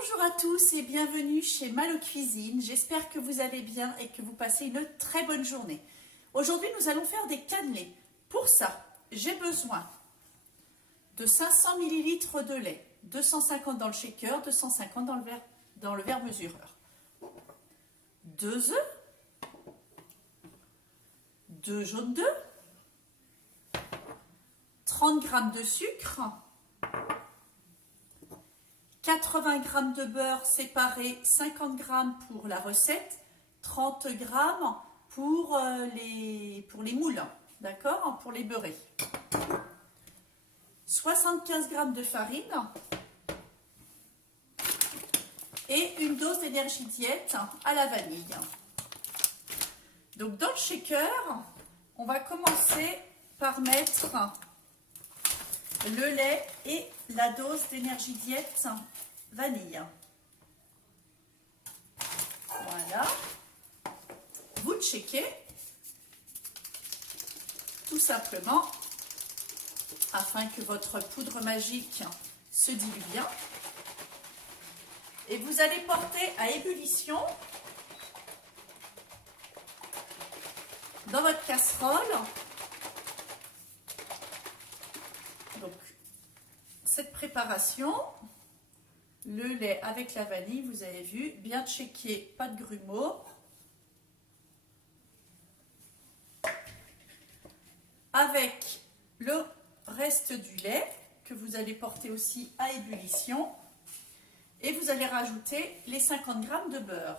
Bonjour à tous et bienvenue chez Malo Cuisine. J'espère que vous allez bien et que vous passez une très bonne journée. Aujourd'hui, nous allons faire des cannelés. Pour ça, j'ai besoin de 500 ml de lait, 250 dans le shaker, 250 dans le verre mesureur. 2 œufs, 2 jaunes d'œufs, 30 g de sucre, 80 g de beurre séparé, 50 g pour la recette, 30 g pour les moules, d'accord, pour les beurrer. 75 g de farine et une dose d'énergie diète à la vanille. Donc dans le shaker, on va commencer par mettre le lait et la dose d'énergie diète vanille. Voilà. Vous checkez tout simplement afin que votre poudre magique se dilue bien. Et vous allez porter à ébullition dans votre casserole. Donc, cette préparation, le lait avec la vanille, vous avez vu, bien checké, pas de grumeaux. Avec le reste du lait que vous allez porter aussi à ébullition. Et vous allez rajouter les 50 g de beurre.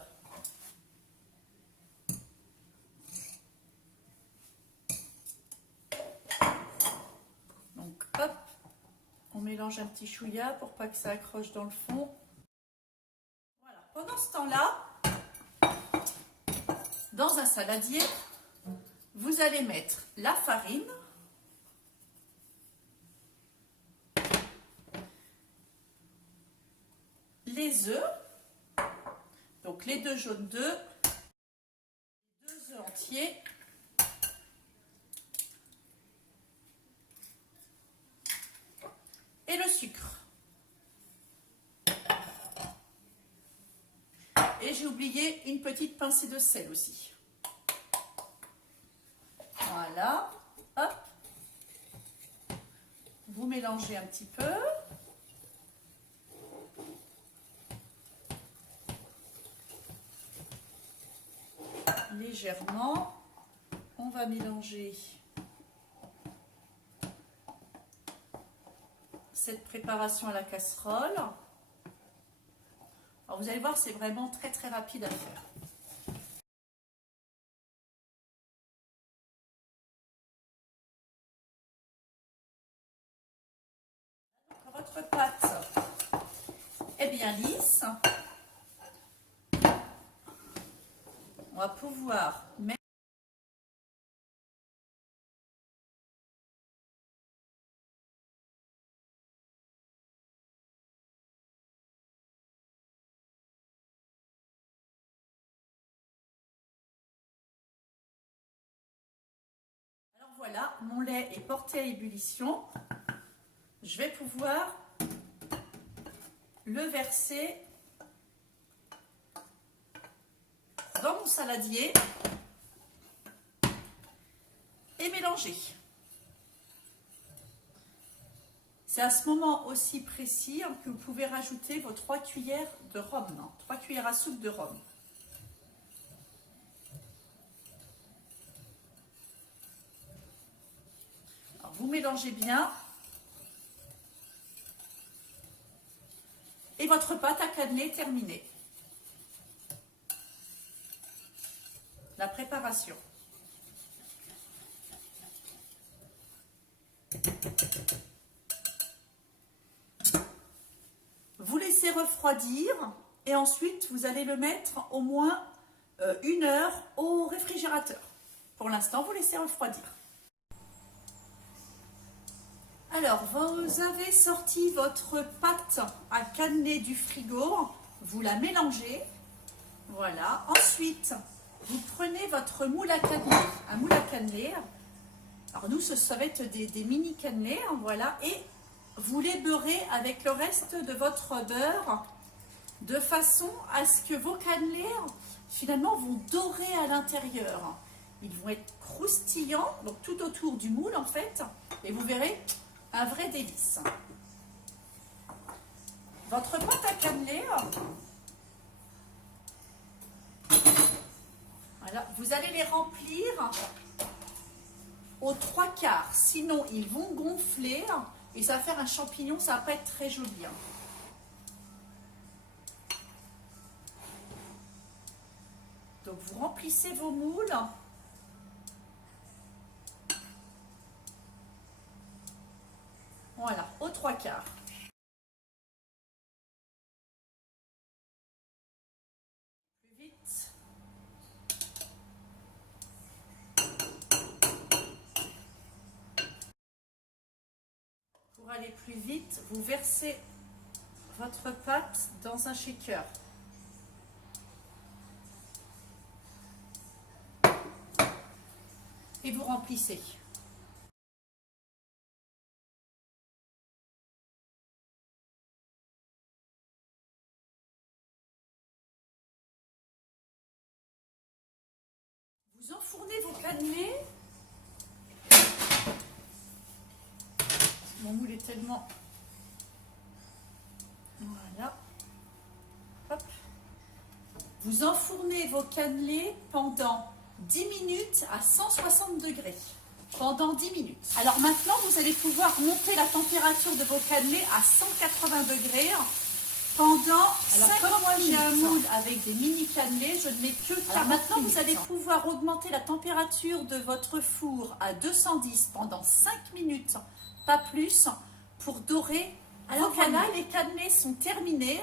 Donc hop, on mélange un petit chouïa pour pas que ça accroche dans le fond. Voilà. Pendant ce temps-là, dans un saladier, vous allez mettre la farine, les œufs, donc les 2 jaunes d'œufs, 2 œufs entiers, et le sucre. Et j'ai oublié une petite pincée de sel aussi. Voilà, hop. Vous mélangez un petit peu. Légèrement. On va mélanger cette préparation à la casserole. Alors vous allez voir, c'est vraiment très très rapide à faire. Donc, votre pâte est bien lisse. On va pouvoir mettre voilà, mon lait est porté à ébullition. Je vais pouvoir le verser dans mon saladier et mélanger. C'est à ce moment aussi précis que vous pouvez rajouter vos 3 cuillères de rhum, 3 cuillères à soupe de rhum. Alors, vous mélangez bien. Et votre pâte à cannelé est terminée. La préparation. Vous laissez refroidir et ensuite vous allez le mettre au moins 1 heure au réfrigérateur. Pour l'instant, vous laissez refroidir. Alors, vous avez sorti votre pâte à cannelé du frigo, vous la mélangez, voilà. Ensuite, vous prenez votre moule à cannelé, un moule à cannelé. Alors nous, ça va être des mini cannelés, voilà. Et vous les beurrez avec le reste de votre beurre de façon à ce que vos cannelés finalement vont dorer à l'intérieur. Ils vont être croustillants, donc tout autour du moule en fait, et vous verrez un vrai délice. Votre pâte à cannelés, voilà, vous allez les remplir aux 3/4, sinon ils vont gonfler et ça va faire un champignon, ça va pas être très joli. Donc vous remplissez vos moules. Voilà, aux 3/4. Plus vite. Pour aller plus vite, vous versez votre pâte dans un shaker. Et vous remplissez. Vous enfournez vos cannelés. Mon moule est tellement... Voilà. Hop. Vous enfournez vos cannelés pendant 10 minutes à 160 degrés. Pendant 10 minutes. Alors maintenant, vous allez pouvoir monter la température de vos cannelés à 180 degrés pendant 50 minutes. Moi, j'ai un moule avec des mini cannelés, je ne mets que 40 minutes. Maintenant, vous allez pouvoir augmenter la température de votre four à 210 pendant 5 minutes, pas plus, pour dorer. Alors voilà, les cannelés sont terminés.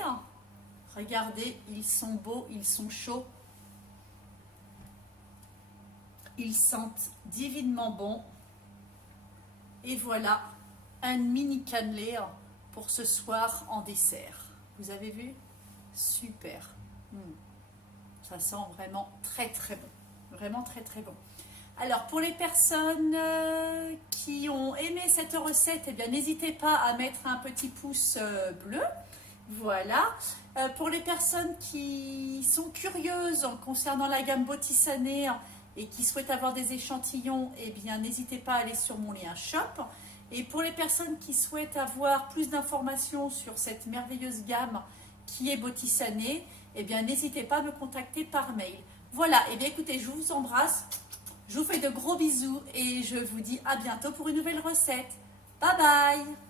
Regardez, ils sont beaux, ils sont chauds. Ils sentent divinement bon. Et voilà, un mini cannelé pour ce soir en dessert. Vous avez vu? Super. Ça sent vraiment très très bon. Vraiment très très bon. Alors pour les personnes qui ont aimé cette recette, eh bien n'hésitez pas à mettre un petit pouce bleu. Voilà. Pour les personnes qui sont curieuses concernant la gamme Bottisané et qui souhaitent avoir des échantillons, eh bien n'hésitez pas à aller sur mon lien shop. Et pour les personnes qui souhaitent avoir plus d'informations sur cette merveilleuse gamme qui est Bottisané, eh bien n'hésitez pas à me contacter par mail. Voilà, et bien écoutez, je vous embrasse, je vous fais de gros bisous et je vous dis à bientôt pour une nouvelle recette. Bye bye!